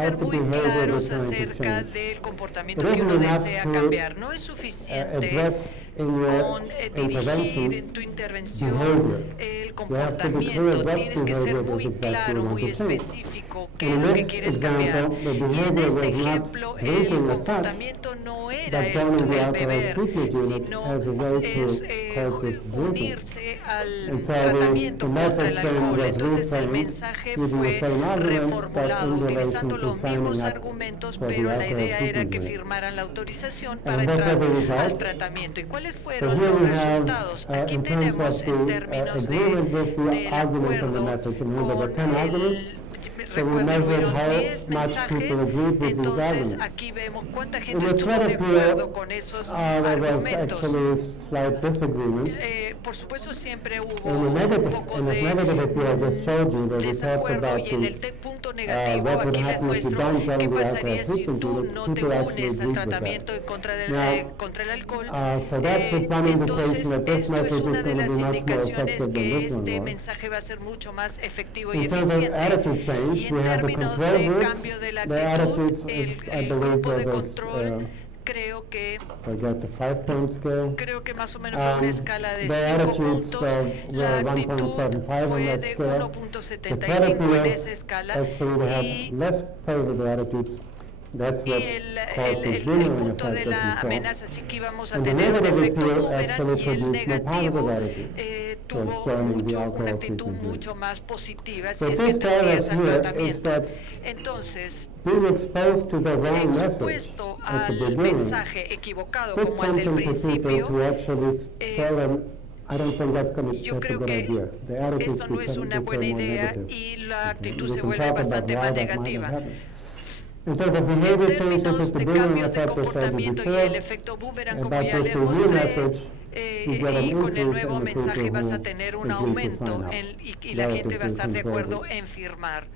ser muy claros acerca del comportamiento que uno desea cambiar. No es suficiente con dirigir tu intervención el comportamiento. Tienes que ser muy claro, muy específico qué es lo que quieres cambiar. Y en este ejemplo, el comportamiento no era el beber, sino es unirse al tratamiento contra el alcohol. Entonces el mensaje fue reformulado utilizando los mismos argumentos, pero la idea era que firmaran la autorización para entrar al tratamiento. ¿Y cuáles fueron los resultados? Aquí tenemos en términos del acuerdo con recuerdo, hubieron 10 mensajes, entonces aquí vemos cuánta gente estuvo de acuerdo con esos argumentos. Por supuesto siempre hubo un poco de desacuerdo, y en el punto negativo aquí les muestro qué pasaría si tú no te unes al tratamiento contra el alcohol. Entonces esto es una de las indicaciones que este mensaje va a ser mucho más efectivo y eficiente. Y en términos de cambio de la actitud, el grupo de control creo que más o menos fue una escala de 5 puntos. La actitud fue de 1.75 en esa escala, y el punto de la amenaza sí que íbamos a tener un efecto boomerang, y el negativo tuvo una actitud mucho más positiva si es que te unías al tratamiento. Entonces, expuesto al mensaje equivocado como el del principio, yo creo que esto no es una buena idea y la actitud se vuelve bastante más negativa. En términos de cambio de comportamiento y el efecto boomerang, como ya le mostré, y con el nuevo mensaje vas a tener un aumento y la gente va a estar de acuerdo en firmar.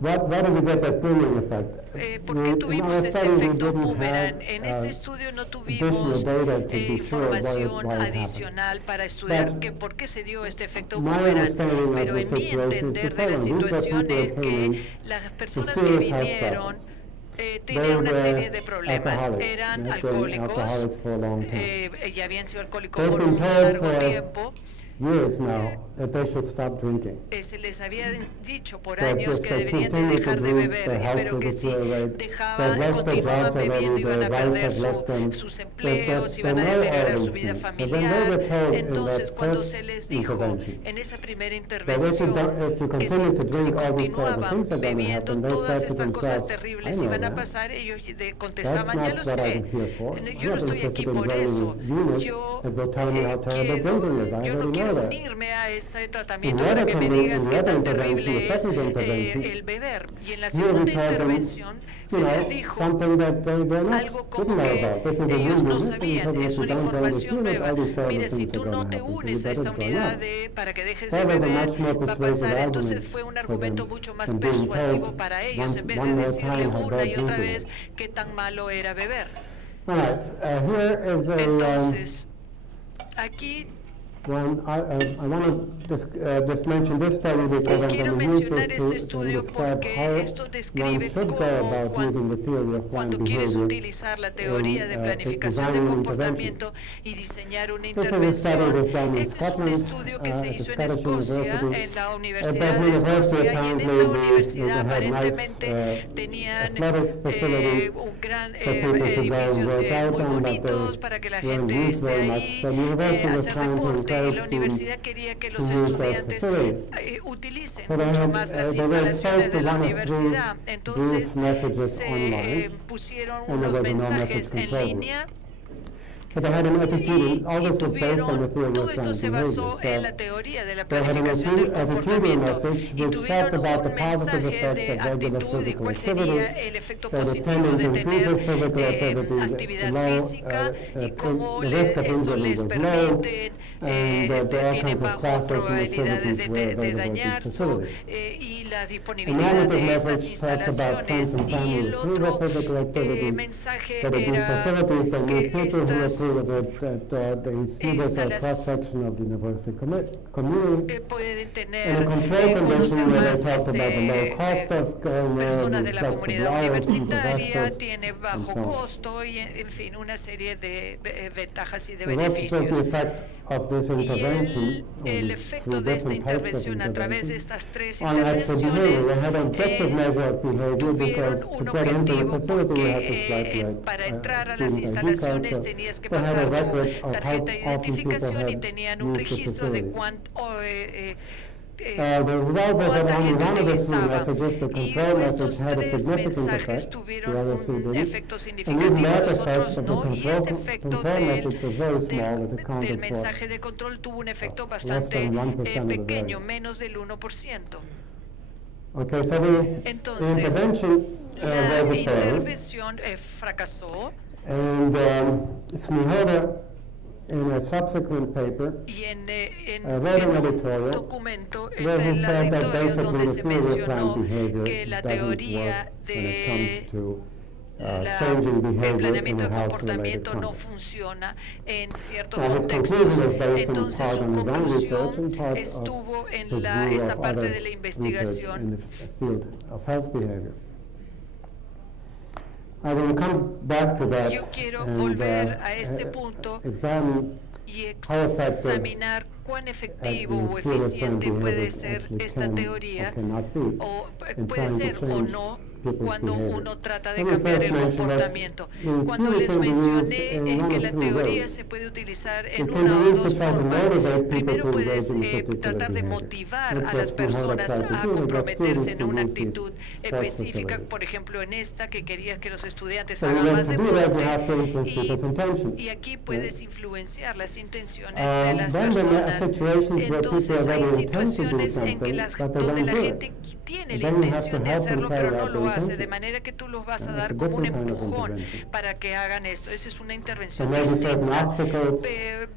Why did we get this boomerang effect? ¿Por qué tuvimos este efecto boomerang? En este estudio no tuvimos información adicional para estudiar por qué se dio este efecto boomerang, pero en mi entender de la situación es que las personas que vinieron tenían una serie de problemas. Eran alcohólicos, ya habían sido alcohólicos por un largo tiempo. Se les había dicho por años que deberían de dejar de beber, pero que si continuaban bebiendo iban a perder sus empleos, iban a deteriorar su vida familiar. Entonces, cuando se les dijo en esa primera intervención que si continuaban bebiendo, todas estas cosas terribles iban a pasar, ellos contestaban: ya lo sé, yo no estoy aquí por eso, yo no quiero unirme a este tratamiento para que me digas qué tan terrible es el beber. Y en la segunda intervención se les dijo algo como que ellos no sabían, es una información nueva. Mire, si tú no te unes a esta unidad para que dejes de beber, va a pasar. Entonces fue un argumento mucho más persuasivo para ellos, en vez de decirle una y otra vez qué tan malo era beber. Entonces, aquí quiero mencionar este estudio porque esto describe cómo cuando quieres utilizar la teoría de planificación de comportamiento y diseñar una intervención. Este es un estudio que se hizo en Escocia, en la Universidad de Escocia, y en esta universidad aparentemente tenían edificios muy bonitos para que la gente esté ahí, hacer deporte. Y la universidad quería que los estudiantes utilicen mucho más las instalaciones de la universidad. Entonces se pusieron unos mensajes en línea y todo esto se basó en la teoría de la planificación del comportamiento, y tuvieron un mensaje de actitud y cuál sería el efecto positivo de tener actividad física y cómo esto les permite, tienen bajo probabilidades de dañarse, y la disponibilidad de estas instalaciones, y el otro mensaje era que estas pueden tener personas de la comunidad universitaria, tiene bajo costo y, en fin, una serie de ventajas y de beneficios. Y el efecto de esta intervención a través de estas tres intervenciones tuvieron un objetivo, porque para entrar a las instalaciones tenías que pasar tu tarjeta de identificación y tenían un registro de cuánta gente utilizaba. Y estos tres mensajes tuvieron un efecto significativo, los otros no, y este efecto del mensaje de control tuvo un efecto bastante pequeño, menos del 1%. Entonces, la intervención fracasó. In a subsequent paper, y en un documento en el editorial donde se mencionó que la teoría de el planeamiento de comportamiento no funciona en ciertos contextos. Entonces su conclusión estuvo en esta parte de la investigación. Yo quiero volver a este punto y examinar cuán efectivo o eficiente puede ser esta teoría, o puede ser o no, cuando uno trata de cambiar el comportamiento. Cuando les mencioné que la teoría se puede utilizar en una o dos formas, primero puedes tratar de motivar a las personas a comprometerse en una actitud específica, por ejemplo en esta que querías que los estudiantes hagan más deporte, y aquí puedes influenciar las intenciones de las personas. Entonces hay situaciones en que donde la gente tiene la intención de hacerlo pero no lo hace, de manera que tú los vas a dar como un empujón para que hagan esto. Esa es una intervención distinta.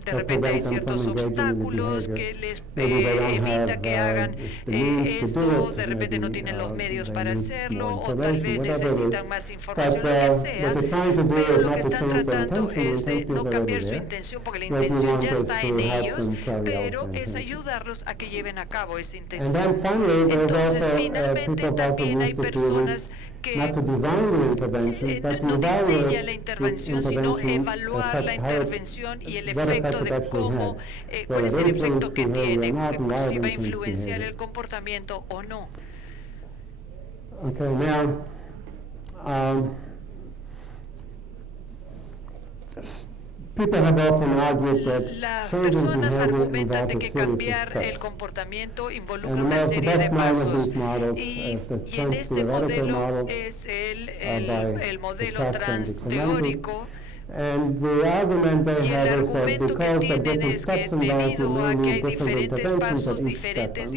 De repente hay ciertos obstáculos que les evita que hagan esto, de repente no tienen los medios para hacerlo, o tal vez necesitan más información, lo que sea, pero lo que están tratando es de no cambiar su intención, porque la intención ya está en ellos, pero es ayudarlos a que lleven a cabo esa intención. Entonces, finalmente también hay personas que no diseñan la intervención, sino evaluar la intervención y el efecto de cómo, cuál es el efecto que tiene, si va a influenciar el comportamiento o no. Okay, now, las personas argumentan de que cambiar el comportamiento involucra una serie de pasos, y en este modelo es el modelo transteórico. Y el argumento que tienen es que debido a que hay diferentes pasos, diferentes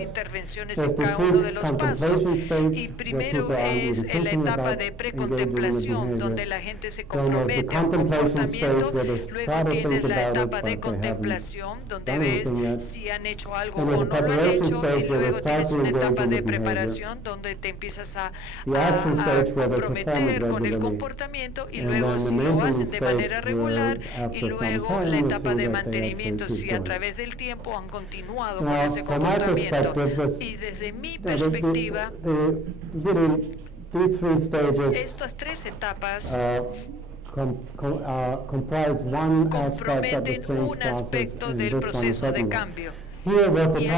intervenciones en cada uno de los pasos, y primero es en la etapa de precontemplación, donde la gente se compromete a un comportamiento, luego tienes la etapa de contemplación, donde ves si han hecho algo o no lo han hecho, y luego tienes una etapa de preparación, donde te empiezas a comprometer con el comportamiento, y luego si lo hacen de manera regular, y luego la etapa de mantenimiento, si a través del tiempo han continuado con ese comportamiento. Y desde mi perspectiva, estas tres etapas comprometen un aspecto del proceso de cambio. Y aquí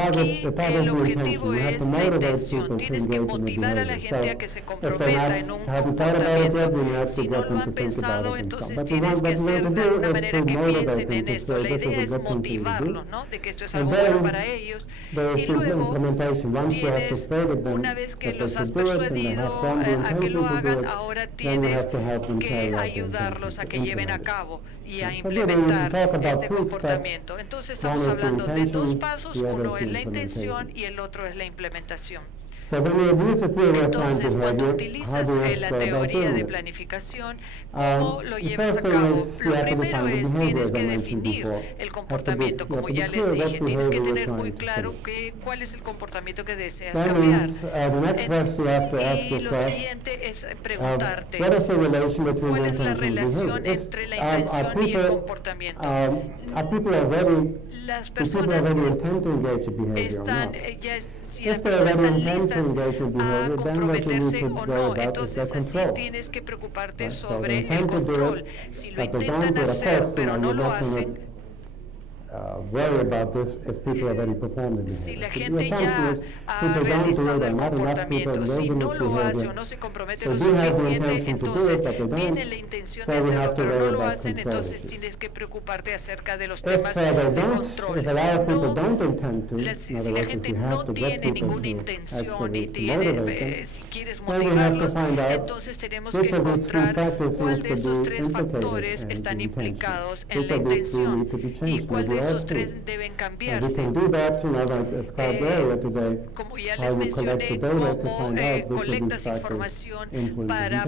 el objetivo es la intención. Tienes que motivar a la gente a que se comprometa en un comportamiento. Si no lo han pensado, entonces tienes que hacer de una manera que piensen en esto. La idea es motivarlo, ¿no? De que esto es algo bueno para ellos. Y luego tienes, una vez que los has persuadido a que lo hagan, ahora tienes que ayudarlos a que lleven a cabo y a implementar este comportamiento. Entonces estamos hablando de dos pasos, uno es la intención y el otro es la implementación. Entonces, cuando utilizas la teoría de planificación, ¿cómo lo llevas a cabo? Lo primero es, tienes que definir el comportamiento, como ya les dije, tienes que tener muy claro cuál es el comportamiento que deseas cambiar. Y lo siguiente es preguntarte, ¿cuál es la relación entre la intención y el comportamiento? Las personas están, si las personas están listas a comprometerse o no, entonces así tienes que preocuparte sobre el control. Si lo intentan hacer pero no lo hacen, si la gente ya ha realizado el comportamiento, si no lo hace o no se compromete lo suficiente, entonces tienen la intención de hacerlo pero no lo hacen, entonces tienes que preocuparte acerca de los temas de control. Si la gente no tiene ninguna intención y si quieres motivarlos, entonces tenemos que encontrar cuál de estos tres factores están implicados en la intención y cuál de esos tres deben cambiarse. Como ya les mencioné, cómo colectas información para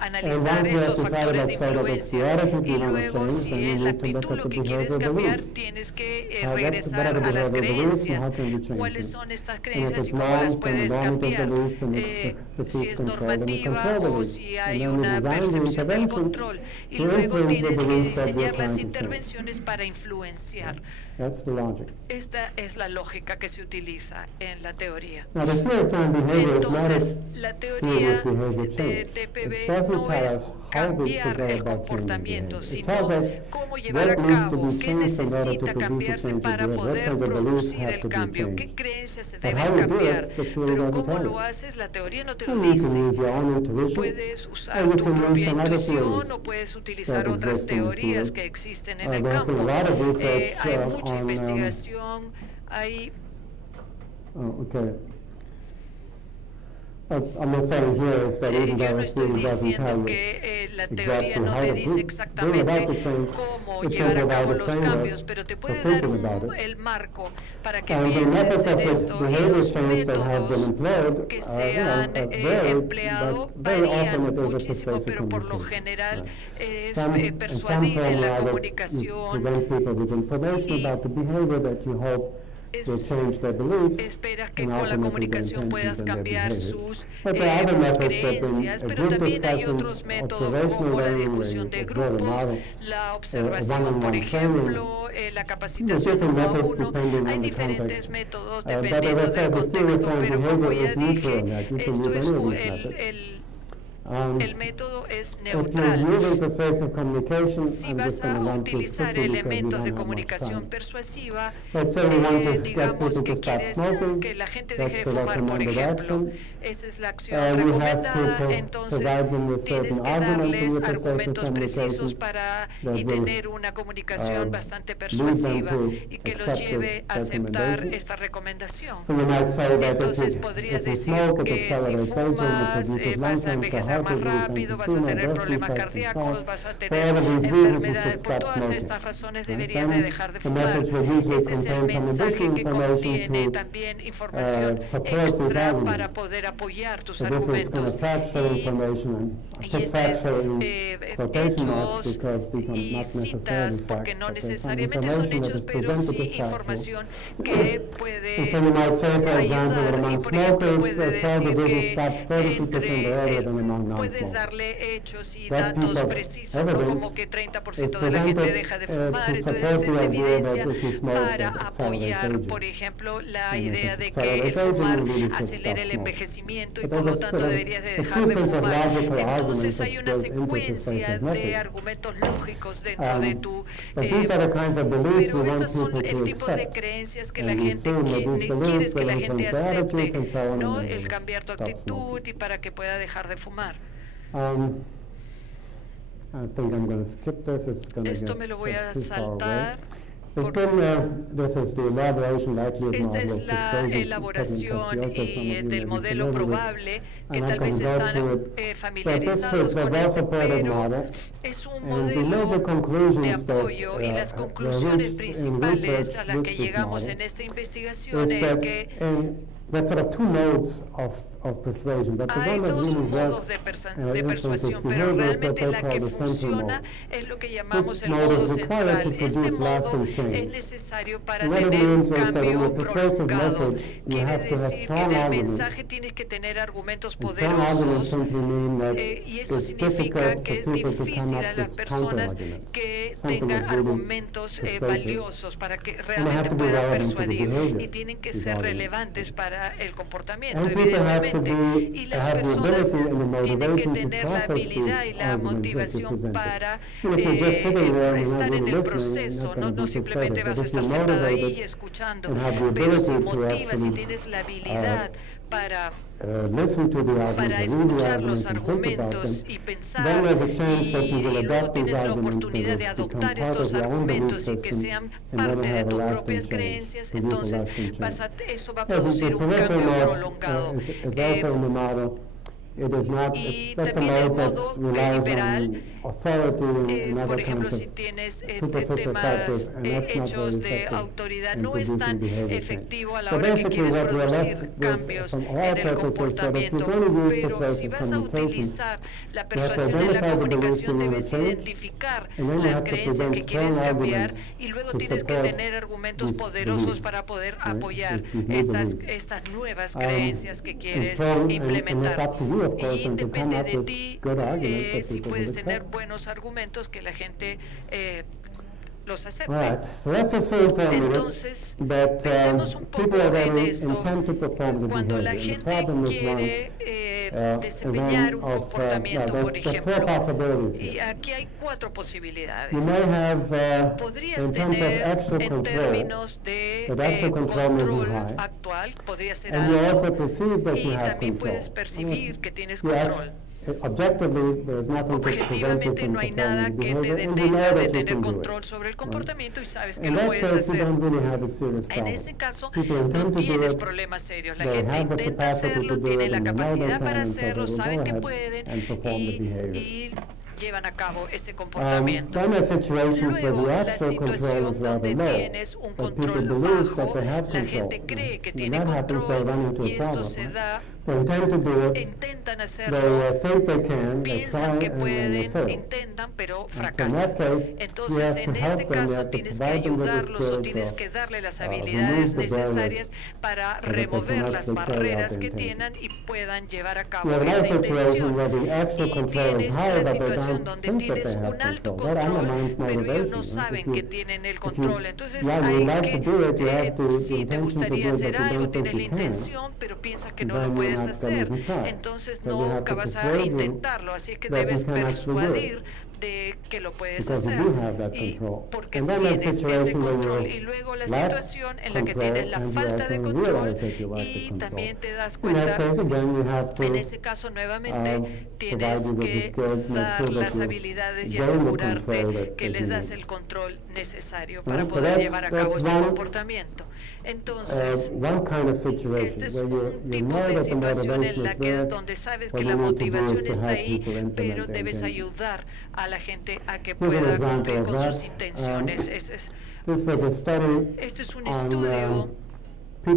analizar estos factores de influencia. Y luego, si es la actitud lo que quieres cambiar, tienes que regresar a las creencias. ¿Cuáles son estas creencias y cómo las puedes cambiar? Si es normativa o si hay una percepción del control. Y luego tienes que diseñar las intervenciones para influenciar. Esta es la lógica que se utiliza en la teoría. Entonces, la teoría de TPB no es cambiar el comportamiento, sino cómo llevar a cabo, qué necesita cambiarse para poder producir el cambio, qué creencias se deben cambiar. Pero cómo lo haces, la teoría no te lo dice. Puedes usar tu propia intuición o puedes utilizar otras teorías que existen en el campo. Hay mucha investigación, hay... Yo no estoy diciendo que la teoría no te dice exactamente cómo llevar a cabo los cambios, pero te puede dar el marco para que pienses en esto. Y los métodos que se han empleado varían muchísimo, pero por lo general es persuadir en la comunicación esperas que con la comunicación puedas cambiar sus creencias, pero también hay otros métodos como la discusión de grupos, la observación, por ejemplo, la capacitación uno a uno. Hay diferentes métodos dependiendo del contexto, pero como ya dije, esto es el método es neutral. Si vas a utilizar elementos de comunicación persuasiva, digamos que quieres que la gente deje de fumar, por ejemplo, esa es la acción recomendada, entonces tienes que darles argumentos precisos y tener una comunicación bastante persuasiva y que los lleve a aceptar esta recomendación. Entonces podrías decir que si fumas vas a envejecer más rápido, vas a tener problemas cardíacos, vas a tener enfermedades. Por todas estas razones deberías de dejar de fumar. Este es el mensaje que contiene también información extra para poder apoyar tus argumentos. Y estas hechos y citas, porque no necesariamente son hechos, pero sí información que puede ayudar. Y por ejemplo, puede decir que puedes darle hechos y datos precisos, ¿no? Como que 30% de la gente deja de fumar, entonces es evidencia para apoyar, por ejemplo, la idea de que el fumar acelera el envejecimiento y por lo tanto deberías de dejar de fumar. Entonces hay una secuencia de argumentos lógicos dentro de tu... pero estos son el tipo de creencias que la gente quieres que la gente acepte, ¿no? El cambiar tu actitud y para que pueda dejar de fumar. Esto me lo voy a saltar. Esta es la elaboración del modelo probable, que tal vez están familiarizados con esto, pero es un modelo de apoyo, y las conclusiones principales a las que llegamos en esta investigación es que hay dos modos de persuasión, pero realmente la que funciona es lo que llamamos el modo central. Este modo es necesario para tener un cambio prolongado. Quiere decir que en el mensaje tienes que tener argumentos poderosos, y eso significa que es difícil a las personas que tengan argumentos valiosos para que realmente puedan persuadir, y tienen que ser relevantes para el comportamiento, evidentemente. Y las personas tienen que tener la habilidad y la motivación para estar en el proceso. No simplemente vas a estar sentado ahí y escuchando, pero si motivas, si tienes la habilidad para escuchar los argumentos y pensar, y luego tienes la oportunidad de adoptar estos argumentos y que sean parte de tus propias creencias, entonces eso va a producir un cambio prolongado. Y también el modo liberal, por ejemplo, si tienes temas hechos de autoridad, no es tan efectivo a la hora que quieres producir cambios en el comportamiento. Pero si vas a utilizar la persuasión en la comunicación, debes identificar las creencias que quieres cambiar, y luego tienes que tener argumentos poderosos para poder apoyar estas nuevas creencias que quieres implementar. Y depende de ti si puedes tener buenos argumentos que la gente los acepte. Entonces, pensemos un poco en esto. Cuando la gente quiere desempeñar un comportamiento, por ejemplo, y aquí hay 4 posibilidades. Podrías tener, en términos de control actual, podría ser algo, y también puedes percibir que tienes control. Objetivamente no hay nada que te detenga de tener control sobre el comportamiento, y sabes que lo puedes hacer. En ese caso, no tienes problemas serios. La gente intenta hacerlo, tiene la capacidad para hacerlo, saben que pueden, y llevan a cabo ese comportamiento. Luego, la situación donde tienes un control bajo, la gente cree que tiene control, y esto se da, intentan hacerlo, piensan que pueden, intentan, pero fracasan. Entonces, en este caso, tienes que ayudarlos, o tienes que darle las habilidades necesarias para remover las barreras que tienen y puedan llevar a cabo esa intención. Y tienes la situación donde tienes un alto control, pero ellos no saben que tienen el control. Entonces, hay que, si te gustaría hacer algo, tienes la intención, pero piensas que no lo puedes hacer, entonces nunca vas a intentarlo. Así es que debes persuadir de que lo puedes hacer, y porque tienes ese control. Y luego la situación en la que tienes la falta de control, y también te das cuenta, en ese caso nuevamente tienes que dar las habilidades y asegurarte que les das el control necesario para poder llevar a cabo ese comportamiento. Entonces, este es un tipo de situación en la que donde sabes que la motivación está ahí, pero debes ayudar a la gente a que pueda cumplir con sus intenciones. Este es un estudio de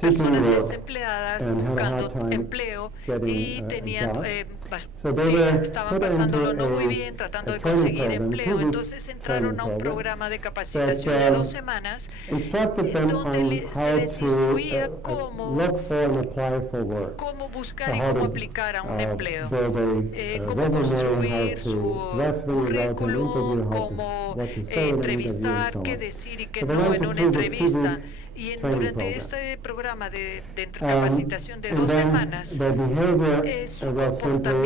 personas desempleadas buscando empleo, y tenían estaban pasándolo no muy bien, tratando de conseguir empleo. Entonces entraron a un programa de capacitación de 2 semanas, donde se les instruía cómo buscar y cómo aplicar a un empleo, cómo construir su currículum, cómo entrevistar, qué decir y qué no en una entrevista. Y durante este programa de capacitación de 2 semanas, su comportamiento,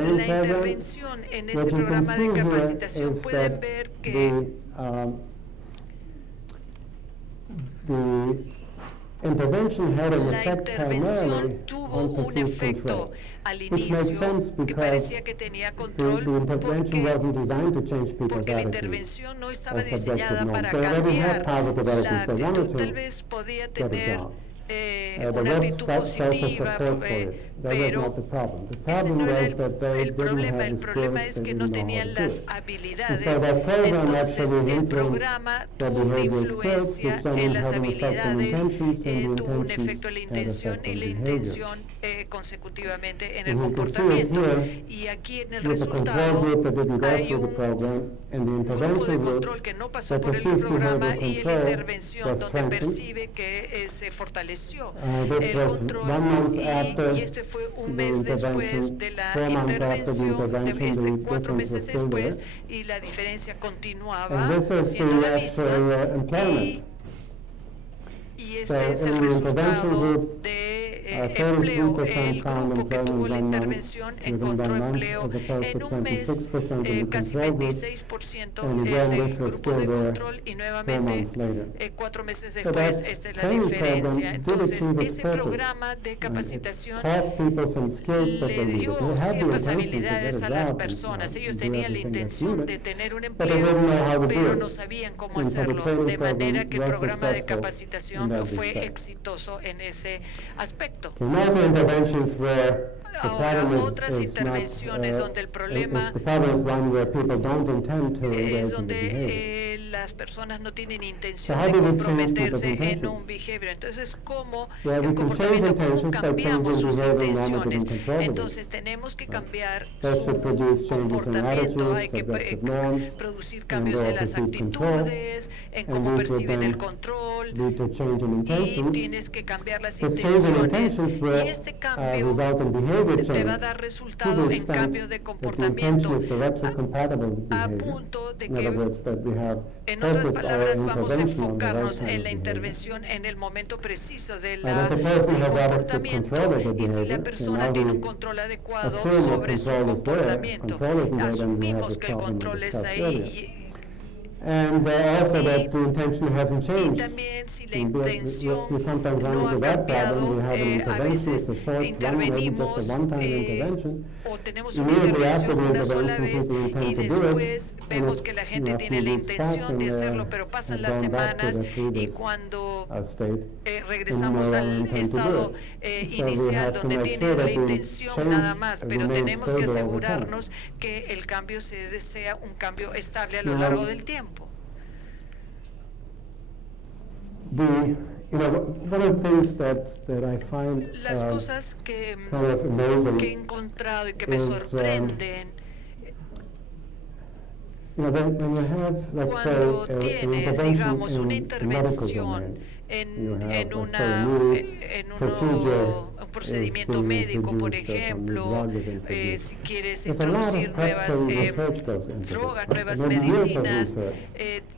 la intervención en este programa de capacitación, pueden ver que La intervención tuvo un efecto al inicio que parecía que tenía control porque la intervención no estaba diseñada para cambiar la actitud. Tal vez podía tener una actitud positiva, pero ese no era el problema. El problema es que no tenían las habilidades. Entonces el programa tuvo una influencia en las habilidades, tuvo un efecto en la intención y la intención consecutivamente en el comportamiento. Y aquí en el resultado hay un grupo de control que no pasó por el programa y en la intervención donde percibe que se fortaleció el control y este fue un mes después de la intervención, 4 meses después, y la diferencia continuaba siendo la misma. Y este es el resultado de empleo. El grupo que tuvo la intervención encontró empleo en un mes, casi 26% del grupo de control, y nuevamente 4 meses después esta es la diferencia. Entonces ese programa de capacitación le dio ciertas habilidades a las personas. Ellos tenían la intención de tener un empleo, pero no sabían cómo hacerlo, de manera que el programa de capacitación no fue exitoso en ese aspecto. Ahora, otras intervenciones donde el problema es donde las personas no tienen intención de comprometerse en un behavior. Entonces, ¿cómo el comportamiento, cómo cambiamos sus intenciones? Entonces, tenemos que cambiar su comportamiento, hay que producir cambios en las actitudes, en cómo perciben el control, y tienes que cambiar las intenciones. Y este cambio te va a dar resultado en cambios de comportamiento a punto de que, en otras palabras, vamos a enfocarnos en la intervención en el momento preciso del comportamiento, y si la persona tiene un control adecuado sobre su comportamiento, asumimos que el control está ahí. Y también si la intención no ha cambiado, a veces intervenimos o tenemos una intervención una sola vez y después vemos que la gente tiene la intención de hacerlo, pero pasan las semanas y cuando regresamos al estado inicial donde tienen la intención nada más, pero tenemos que asegurarnos que el cambio sea un cambio estable a lo largo del tiempo. Las cosas que he encontrado y que me sorprenden cuando tienes, digamos, una intervención en un procedimiento médico, por ejemplo, si quieres introducir nuevas drogas, nuevas medicinas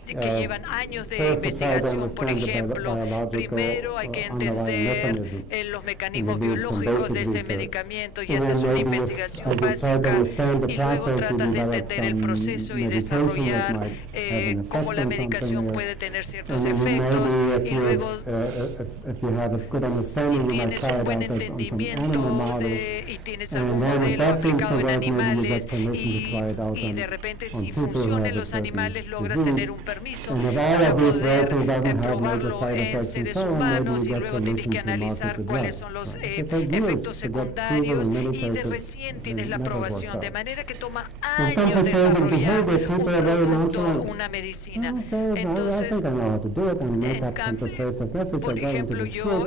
que llevan años de investigación, por ejemplo, primero hay que entender los mecanismos biológicos de este medicamento y haces una investigación básica y luego tratas de entender el proceso y desarrollar cómo la medicación puede tener ciertos efectos, y luego si tienes un buen entendimiento y tienes algún modelo aplicado en animales y de repente si funciona en los animales logras tener un permiso para poder probarlo en seres humanos, y luego tienes que analizar cuáles son los efectos secundarios y de recién tienes la aprobación, de manera que toma años desarrollar un producto, una medicina. Entonces, en cambio, por ejemplo, yo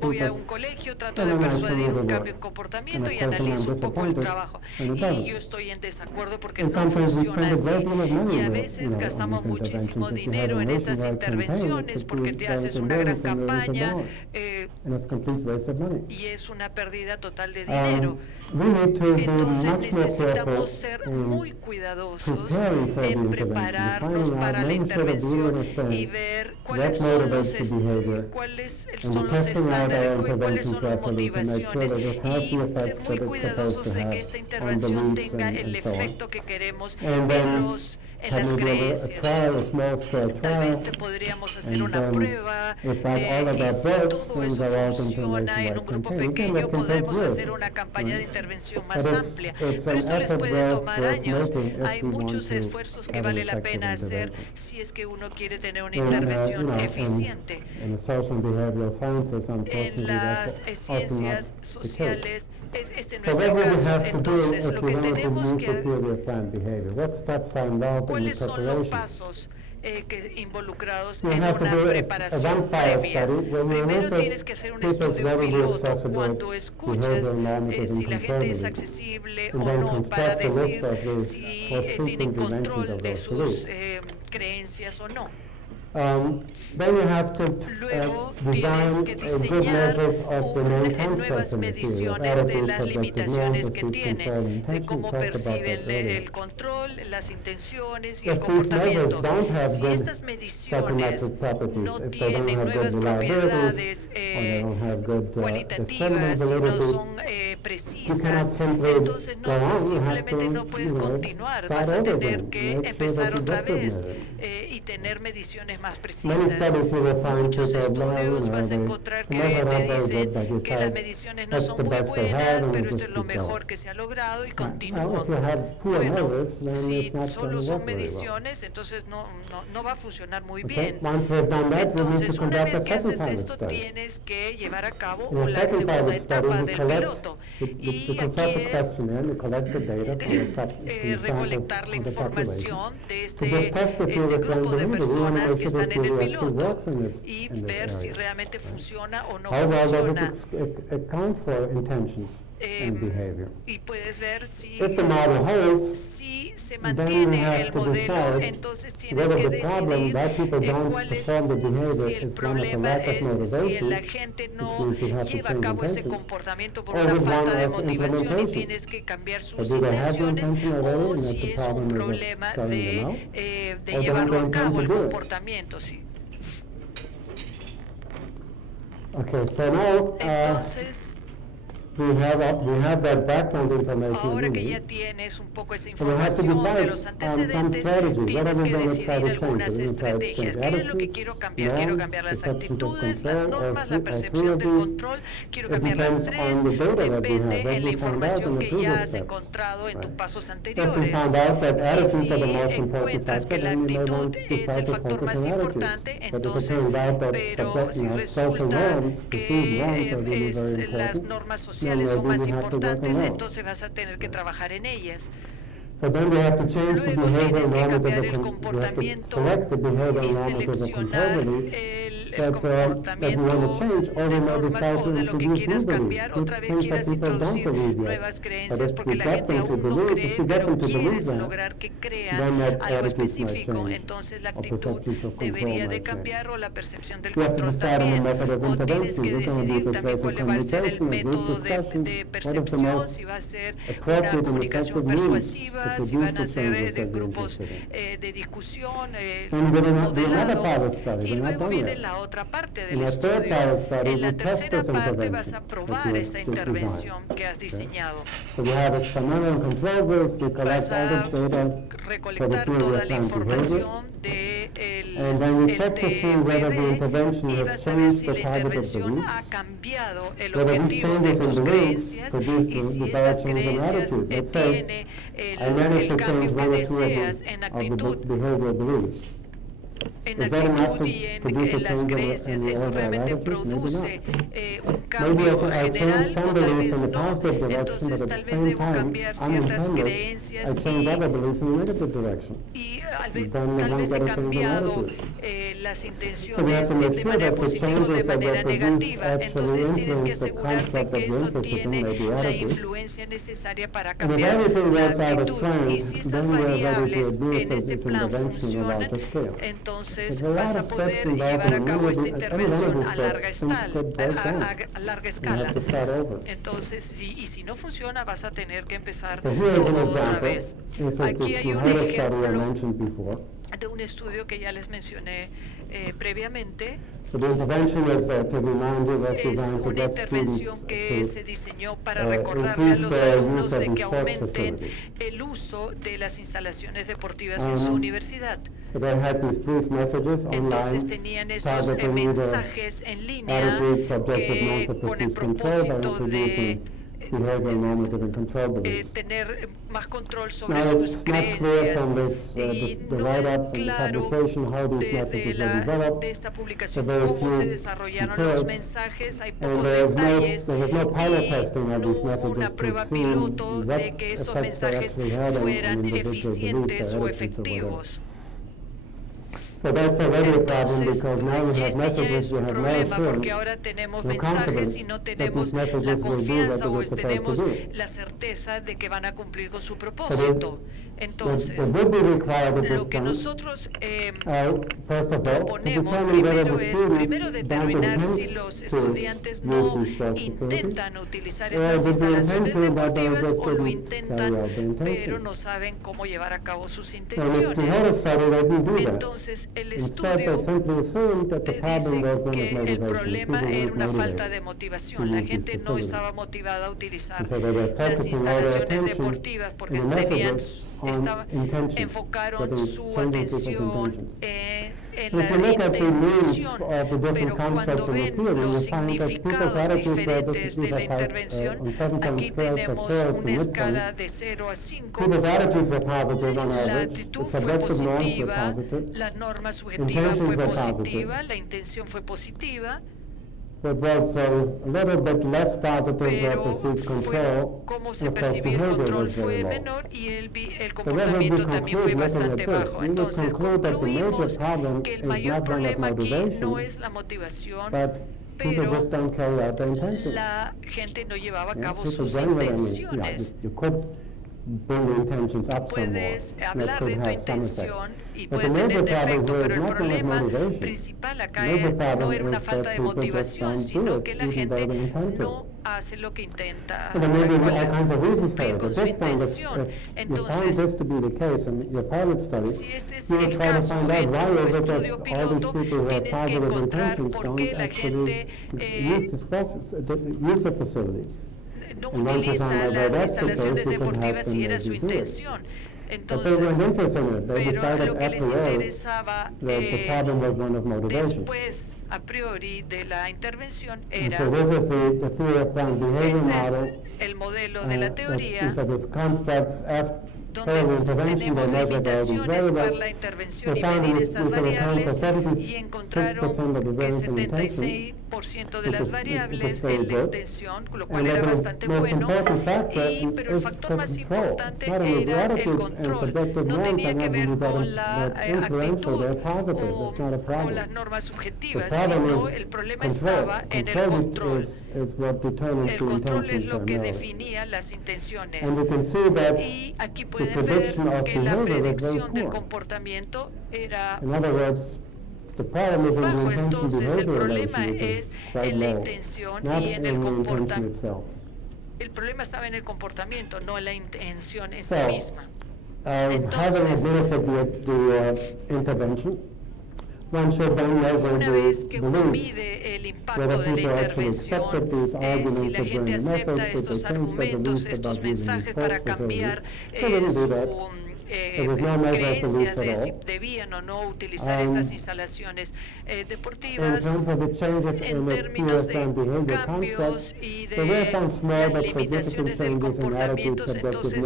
voy a un colegio, trato de persuadir un cambio en comportamiento y analizo un poco el trabajo. Y yo estoy en desacuerdo porque no funciona así. Y a veces gastamos muchísimo dinero en estas intervenciones porque te haces una gran campaña y es una pérdida total de dinero. Entonces necesitamos ser muy cuidadosos en prepararnos para la intervención y ver cuáles son los estándares, cuáles son las motivaciones, y ser muy cuidadosos de que esta intervención tenga el efecto que queremos en las creencias. Tal vez podríamos hacer una prueba y si todo eso funciona en un grupo pequeño, podremos hacer una campaña de intervención más amplia. Pero esto les puede tomar años. Hay muchos esfuerzos que vale la pena hacer si es que uno quiere tener una intervención eficiente. En las ciencias sociales, este no es el caso. Entonces, lo que tenemos que... ¿Cuáles son los pasos involucrados en una preparación previa? Primero tienes que hacer un estudio piloto cuando escuchas si la gente es accesible o no, para decir si tienen control de sus creencias o no. Luego tienes que diseñar nuevas mediciones de las limitaciones que tienen, de cómo perciben el control, las intenciones y el comportamiento. Si estas mediciones no tienen nuevas propiedades cualitativas y no son precisas, entonces simplemente no puedes continuar. Vas a tener que empezar otra vez y tener mediciones más precisas. Muchos estudios vas a encontrar que te dicen que las mediciones no son muy buenas, pero esto es lo mejor que se ha logrado y continúan. Bueno, si solo son mediciones, entonces no va a funcionar muy bien. Entonces, una vez que haces esto, tienes que llevar a cabo la segunda etapa del piloto. Y aquí es recolectar la información de este grupo de personas que están en el piloto y ver si realmente funciona o no funciona. Y puedes ver si se mantiene el modelo, entonces tienes que decidir cuál es, si el problema es si la gente no lleva a cabo ese comportamiento por una falta de motivación y tienes que cambiar sus intenciones, o si es un problema de llevarlo a cabo el comportamiento. Sí. Okay, so now, entonces, we have that background information. Ahora que ya tienes un poco esa información de los antecedentes, tienes que decidir algunas estrategias. ¿Qué es lo que quiero cambiar? Quiero cambiar las actitudes, las normas, la percepción del control, quiero cambiar las tres, depende de la información que ya has encontrado en tus pasos anteriores. Y si encuentras que la actitud es el factor más importante, entonces, pero si resulta que las normas sociales son más importantes, entonces vas a tener que trabajar en ellas. Luego tienes que cambiar el comportamiento y seleccionar el comportamiento de normas o de lo que quieras cambiar. Otra vez quieras introducir nuevas creencias porque la gente aún no cree, pero quieres lograr que crean algo específico. Entonces la actitud debería de cambiar, o la percepción del control también. O tienes que decidir también cuál va a ser el método de percepción, si va a ser una comunicación persuasiva, si van a ser de grupos de discusión, modelado. Y luego viene la otra parte del estudio. En la tercera parte vas a probar esta intervención que has diseñado. Vas a recolectar toda la información del TBB y vas a ver si la intervención ha cambiado el objetivo de tus creencias y si estas creencias tiene el cambio que deseas en actitud y en las creencias. Eso realmente produce un cambio general o tal vez no. Entonces tal vez debo cambiar ciertas creencias y tal vez he cambiado las intenciones de manera positiva o de manera negativa. Entonces tienes que asegurarte que esto tiene la influencia necesaria para cambiar la actitud. Y si estas variables en este plan funcionan, entonces vas a poder llevar a cabo esta intervención a larga escala. Entonces, y si no funciona, vas a tener que empezar todo otra vez. Aquí hay un ejemplo de un estudio que ya les mencioné previamente. Es una intervención que se diseñó para recordarle a los alumnos de que aumenten el uso de las instalaciones deportivas en su universidad. Entonces tenían estos mensajes en línea que con el propósito de tener más control sobre sus creencias, y no es claro de esta publicación cómo se desarrollaron los mensajes. Hay pocos detalles y no hubo una prueba piloto de que estos mensajes fueran eficientes o efectivos. Entonces, este ya es un problema porque ahora tenemos mensajes y no tenemos la confianza o tenemos la certeza de que van a cumplir con su propósito. Entonces, lo que nosotros proponemos primero determinar si los estudiantes no intentan utilizar estas instalaciones deportivas o lo intentan, pero no saben cómo llevar a cabo sus intenciones. Entonces, el estudio dice que el problema era una falta de motivación. La gente no estaba motivada a utilizar las instalaciones deportivas porque enfocaron su atención en la intención, pero cuando ven los significados diferentes de la intervención, aquí tenemos una escala de 0 a 5. La actitud fue positiva, la norma subjetiva fue positiva, la intención fue positiva. Pero cómo se percibió el control fue menor y el comportamiento también fue bastante bajo. Entonces concluimos que el mayor problema aquí no es la motivación, pero la gente no llevaba a cabo sus intenciones. Puedes hablar de tu intención y puede tener efecto, pero el problema principal acá no era una falta de motivación, sino que la gente no hace lo que intenta cumplir con su intención. Entonces, si este es el caso en tu estudio piloto, tienes que encontrar por qué la gente no utiliza las instalaciones deportivas si era su intención. Entonces, pero lo que les interesaba después, a priori, de la intervención era, este es el modelo de la teoría, donde tenemos limitaciones para la intervención y medir estas variables, y encontraron que 76% de las variables en la intención, lo cual era bastante bueno, pero el factor más importante era el control. No tenía que ver con la actitud o las normas subjetivas, sino el problema estaba en el control. El control es lo que definía las intenciones. Y aquí pueden ver que la predicción del comportamiento era bajo. Entonces el problema es en la intención y en el comportamiento. El problema estaba en el comportamiento, no en la intención en sí misma. Entonces, una vez que uno mide el impacto de la intervención, si la gente acepta estos argumentos, estos mensajes para cambiar su creencias de si debían o no utilizar estas instalaciones deportivas, en términos de cambios y de limitaciones del comportamiento. Entonces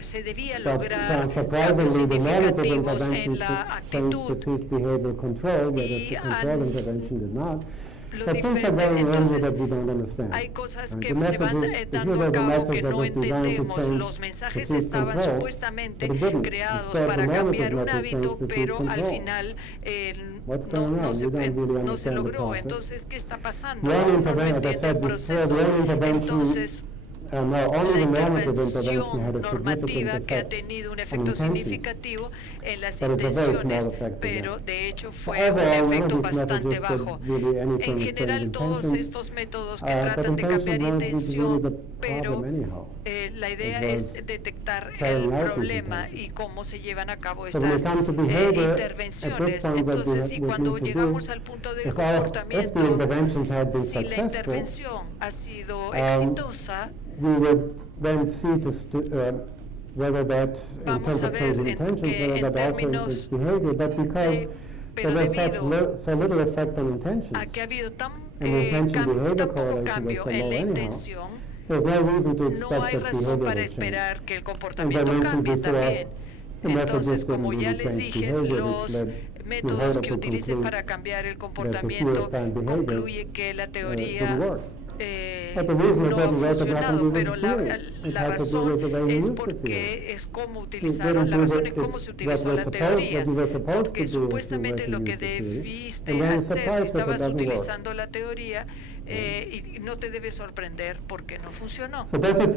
se debía lograr cambios significativos en la actitud y entonces hay cosas que se van dando a cabo que no entendemos. Los mensajes estaban supuestamente creados para cambiar un hábito, pero al final no se logró. Entonces, ¿qué está pasando? No entiendo el proceso. Entonces, la intervención normativa que ha tenido un efecto significativo en las intenciones, pero de hecho fue un efecto bastante bajo. En general, todos estos métodos que tratan de cambiar intención, pero la idea es detectar el problema y cómo se llevan a cabo estas intervenciones. Entonces, y cuando llegamos al punto del comportamiento, si la intervención ha sido exitosa, vamos a ver en términos pero debido a que ha habido tan poco cambio en la intención, no hay razón para esperar que el comportamiento cambie también. Entonces, como ya les dije, los métodos que utilicen para cambiar el comportamiento concluye que la teoría no ha funcionado, pero la razón es porque es cómo utilizaron, la razón es cómo se utilizó la teoría, porque supuestamente lo que debiste hacer si estabas utilizando la teoría y no te debe sorprender porque no funcionó. Entonces,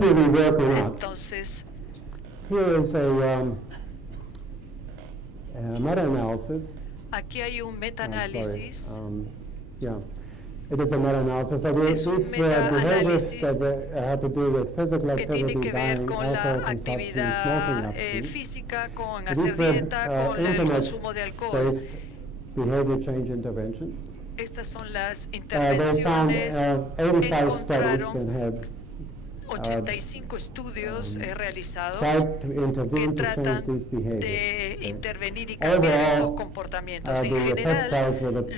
aquí hay un meta-análisis. It is a meta-analysis. So these behaviors que tiene que ver con la actividad física, con hacer dieta, con el consumo de alcohol. Behavior change interventions. Estas son las intervenciones. Encontraron 85 estudios realizados que tratan de intervenir y cambiar estos comportamientos. En general,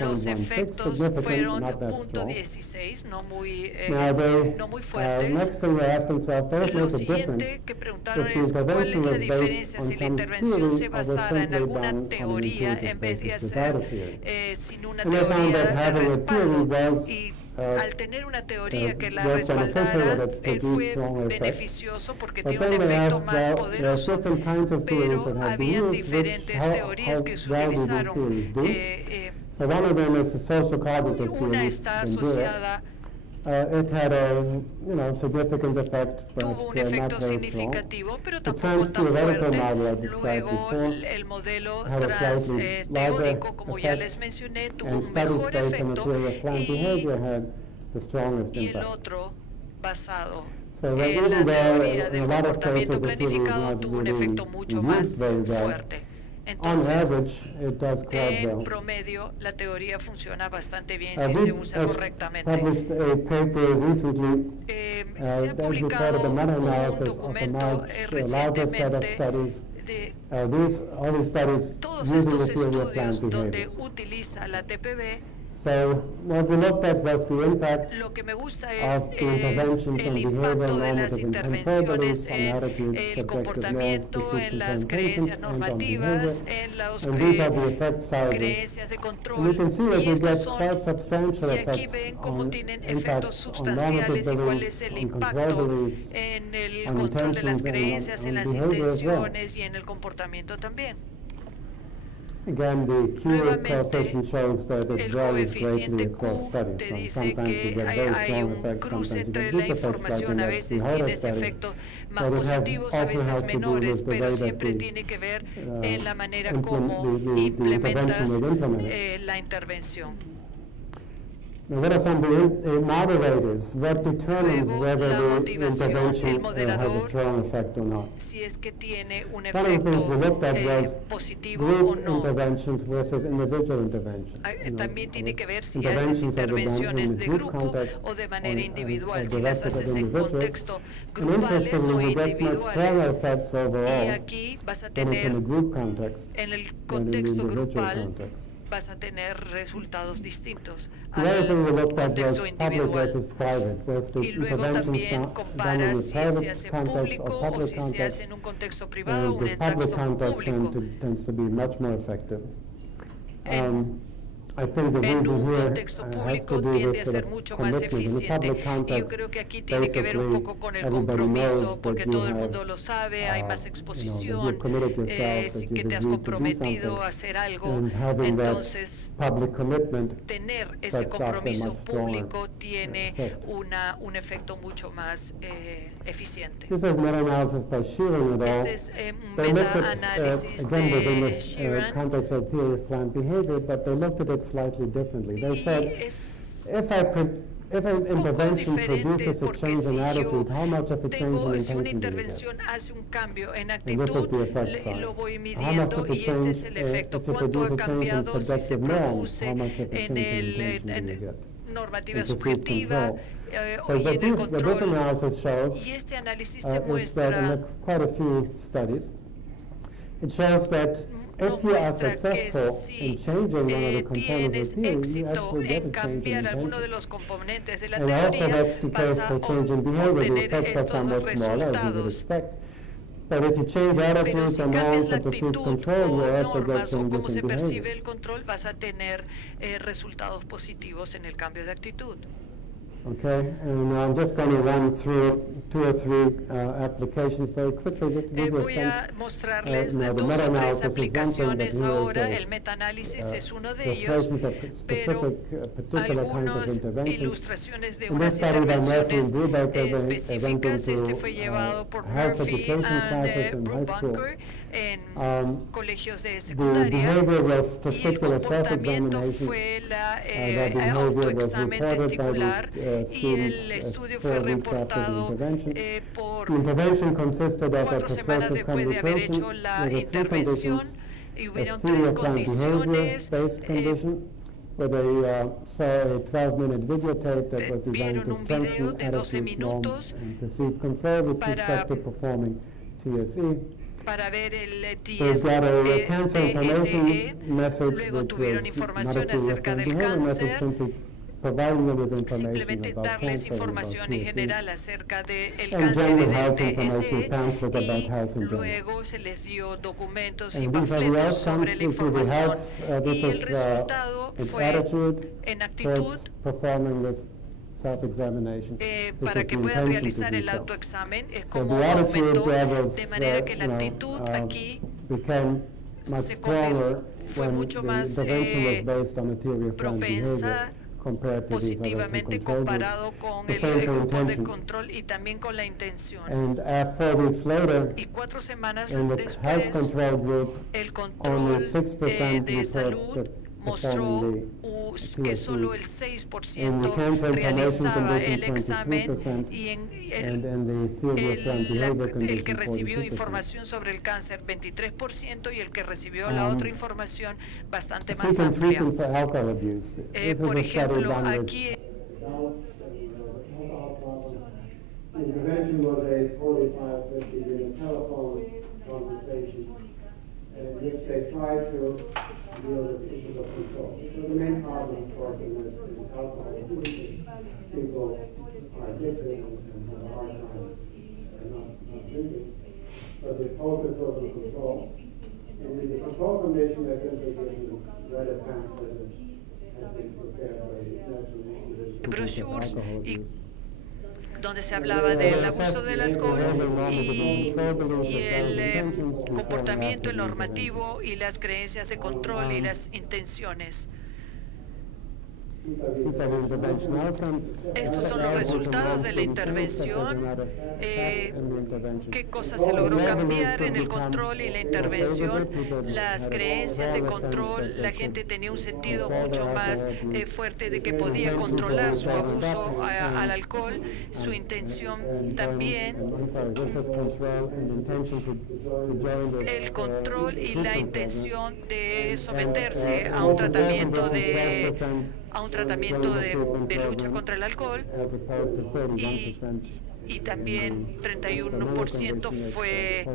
los efectos fueron .16, no muy fuertes. Lo siguiente que preguntaron es cuál es la diferencia si la intervención se basara en alguna teoría en vez de hacer sin una teoría de respaldo. Y al tener una teoría que la respaldara, él fue beneficioso porque tiene un efecto más poderoso, pero habían diferentes teorías que se utilizaron. Una está asociada tuvo un efecto significativo, pero tampoco tan fuerte. Luego, el modelo teórico, como ya les mencioné, tuvo un mejor efecto y el otro, basado en la teoría del comportamiento planificado, tuvo un efecto mucho más fuerte. Entonces, en promedio, la teoría funciona bastante bien si se usa correctamente. Se ha publicado un documento recientemente de todos estos estudios donde utiliza la TPB. Lo que me gusta es el impacto de las intervenciones en el comportamiento, en las creencias normativas, en las creencias de control. Y estos son, y aquí ven cómo tienen efectos sustanciales y cuál es el impacto en el control de las creencias, en las intenciones y en el comportamiento también. Again, the Q coefficient shows that it varies greatly across studies. Te dice que hay un cruce entre la información, a veces tienes efectos más positivos, a veces menores, pero siempre tiene que ver en la manera como implementas la intervención. What are some moderators? What determines whether the intervention has a strong effect or not? Si es que tiene un One of the things we looked at efecto was positivo o group no. interventions versus individual interventions. También tiene que ver si haces intervenciones de grupo o de manera individual, si las haces en contexto grupales o individuales. Y aquí vas a tener, en el contexto grupal, vas a tener resultados distintos al contexto individual. Y luego también comparas si se hace en público o si se hace en un contexto privado o un contexto público. en un contexto público tiende a ser mucho más eficiente. Y yo creo que aquí tiene que ver un poco con el compromiso, porque todo el mundo lo sabe, hay más exposición, que te has comprometido a hacer algo, entonces tener ese compromiso público tiene un efecto mucho más eficiente. Este es meta-análisis de Sheeran. Context of theory of planned behavior, but they looked at it slightly differently. They said, if an intervention produces a change in attitude, how much of a change in si una intention do you intervención get? hace un cambio en And this is actitud, the effect size. lo voy How much midiendo of a y este es el change, efecto. if you ¿Cuánto produce ha a change in cambiado si se subjective norms, produce how much of a en change in intention do you get? normativa And perceived subjetiva control. So y en el what this control? analysis shows Y este análisis is te that in muestra quite a few studies, it shows that if you are successful in changing one of the components of theory, you actually get a change in alguno de intention. los componentes de la And also teoría, that's the case vas for a changing behavior. The obtener effects are estos somewhat smaller, as you would resultados. expect. But if you change Pero attitudes si and cambias norms la and perceived actitud control, you o also get normas o cómo changes se in percibe behavior. el control, vas a tener resultados positivos en el cambio de actitud. Okay, and I'm just going to run through 2 or 3 applications very quickly just to give you a Voy sense. a mostrarles The 2 o 3 meta-analysis is one thing, but aplicaciones here ahora. is El metaanálisis es uno de ellos, illustrations of pero particular kinds of algunas interventions. ilustraciones de In unas this study by Murphy and intervenciones Brubaker, they went específicas. Este into fue llevado por health Murphy education classes and in high school. Brubaker en colegios de The secundaria. behavior was Y el testicular comportamiento self-examination. fue el That behavior was autoexamen reported by testicular these y el students estudio fue 4 weeks after the reportado intervention. por The intervention consisted of a 4 semanas persuasive después de haber convocation hecho la with the 3 intervención conditions, y a hubieron theory 3 of planned condiciones. behavior-based condition, where they saw a 12-minute videotape that was designed Vieron to un video strengthen de 12 attitudes, norms, minutos and perceived control with para- respect to performing TSE. para ver el They got a cancer information TSE. message, Luego which tuvieron was información not a theory of acerca planned del behavior message, cáncer. simply providing them with information Simplemente about darles cancer and about información en TSE. general acerca del And cáncer general y health del information pamphlet about TSE, health in y general. luego se les dio documentos y And these are the panfletos sobre outcomes. la You see the información. health, this Y el is resultado its fue attitude en actitud towards performing this self-examination. This para is que the puedan intention realizar to do el so. autoexamen, es So como the attitude aumentó, there was, de manera que la actitud aquí became much se stronger fue when mucho the más intervention was based on a theory of planned behavior propensa compared to these other two positivamente control groups. comparado con The el same for grupo de intention. control y también con la intención. And 4 weeks later, Y 4 semanas in the health después, control group, el only control 6% de salud reported mostró performing que TSE. solo el In the 6% cancer information realizaba condition, el examen 23%, y and in the theory of planned behavior el condition, que recibió 42%. información sobre el cáncer 23% y el que recibió la otra información bastante más Seeking amplia. treatment for alcohol abuse. This Por is a study ejemplo, done with aquí The intervention was a 45-50-minute telephone conversation in which they tried to deal with issues of control. So the main problem, of course, in this alcohol abuse is people are addicted and have a hard time not drinking. But the focus was on control. And in the control condition, they simply read a pamphlet that had been prepared by the National Institute for brochures Alcohol y Abuse. donde se hablaba del abuso del alcohol y el comportamiento, el normativo y las creencias de control y las intenciones. Estos son los resultados de la intervención. ¿Qué cosa se logró cambiar en el control y la intervención? Las creencias de control, la gente tenía un sentido mucho más fuerte de que podía controlar su abuso al alcohol, su intención también, el control y la intención de someterse a un tratamiento de lucha contra el alcohol y también 31% fue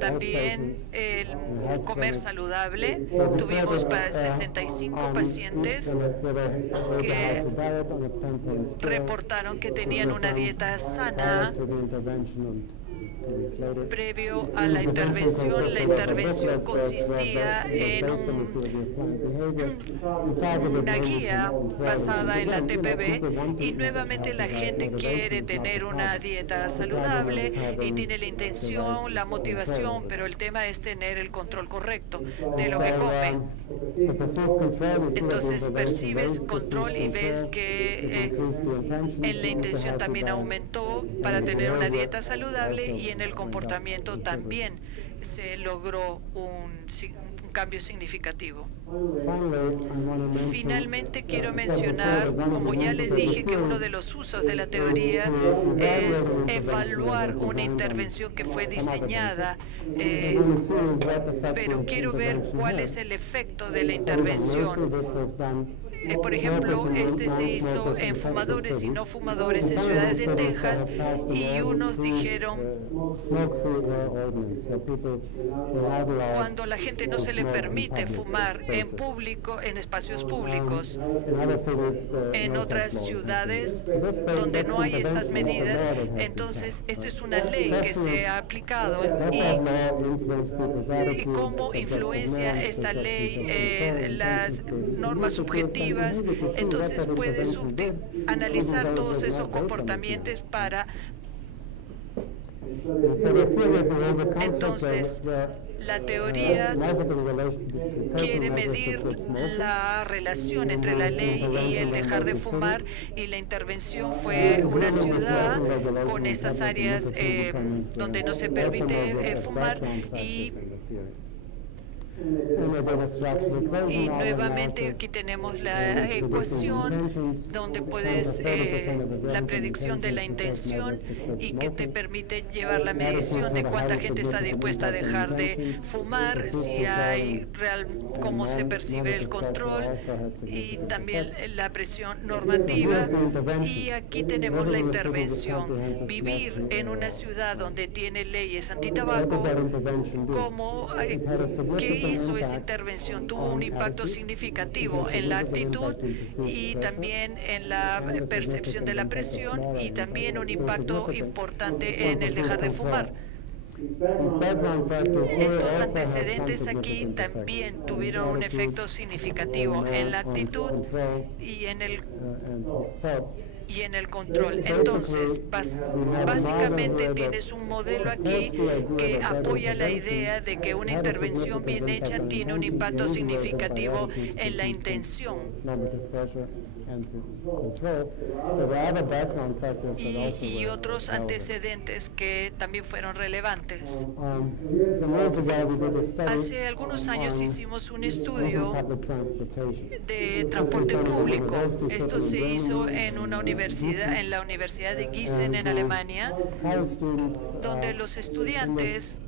también el comer saludable. Tuvimos 65 pacientes que reportaron que tenían una dieta sana previo a la intervención consistía en una guía basada en la TPB, y nuevamente la gente quiere tener una dieta saludable y tiene la intención, la motivación, pero el tema es tener el control correcto de lo que come. Entonces percibes control y ves que en la intención también aumentó para tener una dieta saludable, y en el comportamiento también se logró un cambio significativo. Finalmente quiero mencionar, como ya les dije, que uno de los usos de la teoría es evaluar una intervención que fue diseñada, pero quiero ver cuál es el efecto de la intervención. Por ejemplo, este se hizo en fumadores y no fumadores en ciudades de Texas, y unos dijeron, cuando la gente no se le permite fumar en público, en espacios públicos. En otras ciudades donde no hay estas medidas, entonces esta es una ley que se ha aplicado, y cómo influencia esta ley las normas subjetivas. Entonces puedes analizar todos esos comportamientos para... Entonces, la teoría quiere medir la relación entre la ley y el dejar de fumar, y la intervención fue una ciudad con estas áreas donde no se permite fumar, y nuevamente aquí tenemos la ecuación donde puedes la predicción de la intención, y que te permite llevar la medición de cuánta gente está dispuesta a dejar de fumar, si hay cómo se percibe el control, y también la presión normativa. Y aquí tenemos la intervención. Vivir en una ciudad donde tiene leyes antitabaco, ¿qué hizo esa intervención? Tuvo un impacto significativo en la actitud y también en la percepción de la presión, y también un impacto importante en el dejar de fumar. Estos antecedentes aquí también tuvieron un efecto significativo en la actitud y en el control. Entonces, básicamente tienes un modelo aquí que apoya la idea de que una intervención bien hecha tiene un impacto significativo en la intención. Y otros antecedentes que también fueron relevantes. Hace algunos años hicimos un estudio de transporte público. Esto se hizo en una universidad, en la Universidad de Gießen en Alemania, donde los estudiantes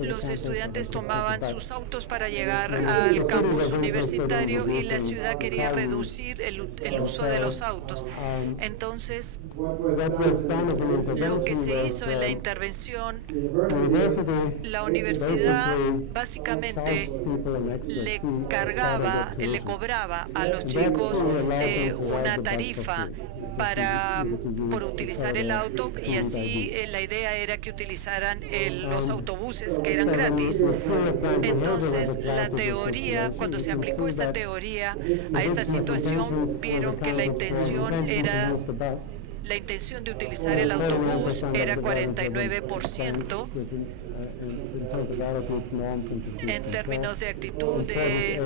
los estudiantes tomaban sus autos para llegar al campus universitario, y la ciudad quería reducir el uso de los autos. Entonces, lo que se hizo en la intervención, la universidad básicamente le cobraba a los chicos una tarifa por utilizar el auto, y así la idea era que utilizaran los autobuses, que eran gratis. Entonces, la teoría, cuando se aplicó esta teoría a esta situación, vieron que la intención de utilizar el autobús era 49%. En términos de actitud, de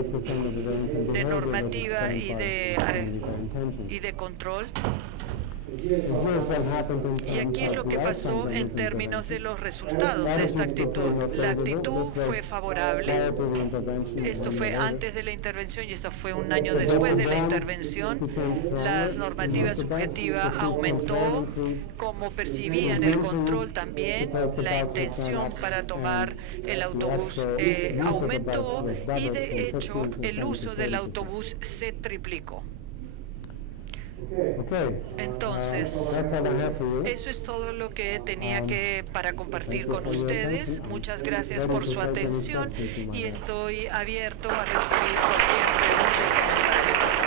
normativa y de control. Y aquí es lo que pasó en términos de los resultados de esta actitud. La actitud fue favorable. Esto fue antes de la intervención y esto fue un año después de la intervención. La normativa subjetiva aumentó, como percibían el control también. La intención para tomar el autobús aumentó, y de hecho el uso del autobús se triplicó. Entonces, eso es todo lo que tenía para compartir con ustedes. Muchas gracias por su atención, y estoy abierto a recibir cualquier pregunta y comentario.